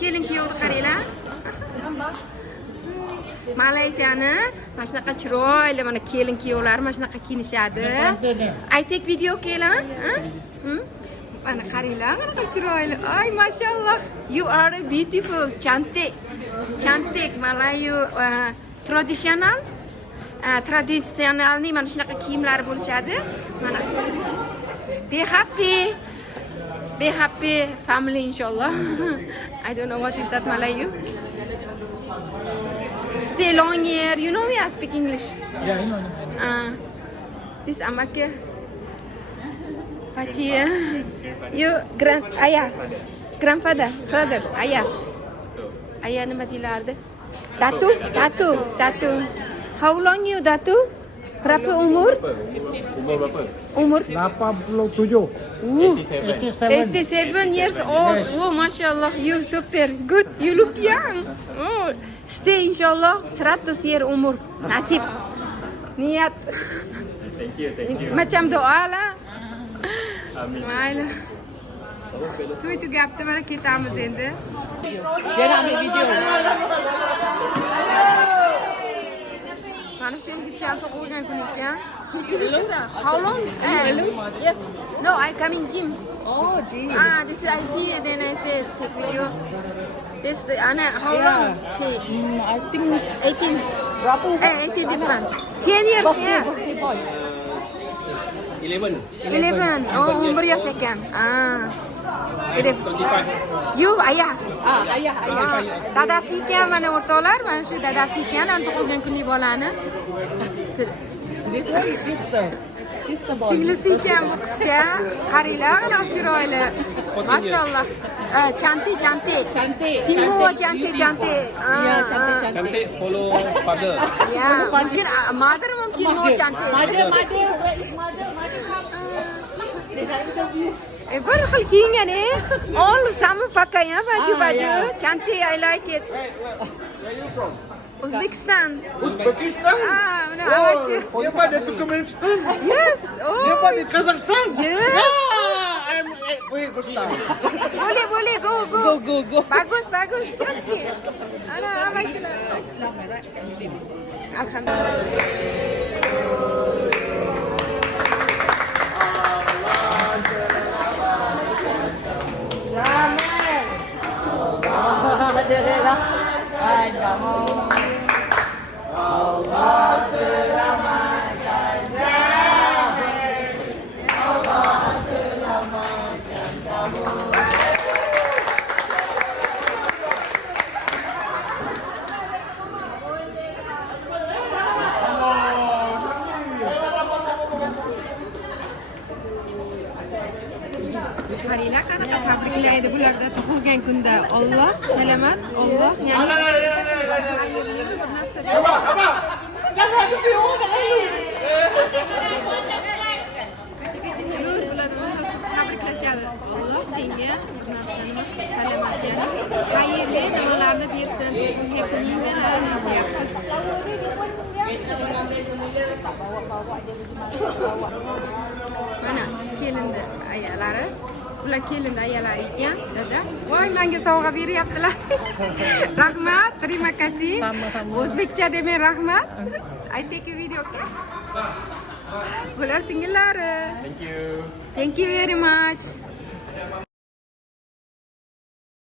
kelin kuyovni qaranglar. Malayziyani mana shunaqa chiroyli mana kelin kuyovlar mana shunaqa kiyinishadi. Aytek video keling, ha? Mana qaranglar, qanaqa chiroyli. Ay, mashallah. You are beautiful. Cantik. Cantik Malayu tradisionalni mana shunaqa kiyimlari bo'lishadi. Mana be happy. Be happy family inshallah. I don't know what is that Malayu. Stay long here. You know me, I speak English. Yeah, I know. This amake. Pachi. You grandfather, father, ayah. Ayah nima deylardi? Datu. How long you Datu? Berapa umur? Umur berapa? Umur 87. 87 years old. Oh, mashallah, you super good. You look young. Oh, stay inshallah 100 year umur. Nasib. Niat. Thank you. Macam doa lah. Amin. Mayli. Tu gapni mana ketamiz endi. Yana ambil video. Mana shu yigitchani tug'ilgan kun ekan. Kechirikda. How long? Yes. No, I come in gym. Oh, gee. This I see then I say take video. This Anna, how long? She I think 18. berapa? 18 depan. 10 years ya. 11. Oh, umur yosh ekan. You ayah. Ayah. Dadasi ekan mana o'rtoqlar, mana shu dadasi ekan, tug'ilgan kunli bolani. This one is sister boy. Singlisi ekan bu qizcha. Qaranglar, qanaqa chiroyli. Mashallah. Cantik. Simbo cantik. Ya, cantik. Cantik follow father. Ya, mungkin mother mungkin more cantik. Mother, where is mother? Bir xil kiyingan all sama pakai ya baju. Cantik, I like it. Where you from? Uzbekistan. Uzbekistan? Mana awak. Daripada Turkmenistan? Yes. Oh. Daripada Kazakhstan? Yes. Wait, Gustan. Boleh, go. Go. Bagus, cantik. Ana, awak. Alhamdulillah. Qaranglar, qanaqa tabriklaydi bularda tug'ilgan kunda. Alloh salomat, Alloh zo'r bo'ladi, tabriklashadi. Alloh senga salomatga xayrli nimalarni bersin. Tug'ilgan kuning bilan yashayapti. Mana kelindi ayalari. Bular kelindi ayalari ekan, dada. Voy, menga sovg'a beryaptilar. Rahmat, terima kasih. O'zbekcha demen rahmat. Aytek video ke? Bular singillari. Thank you. Thank you very much.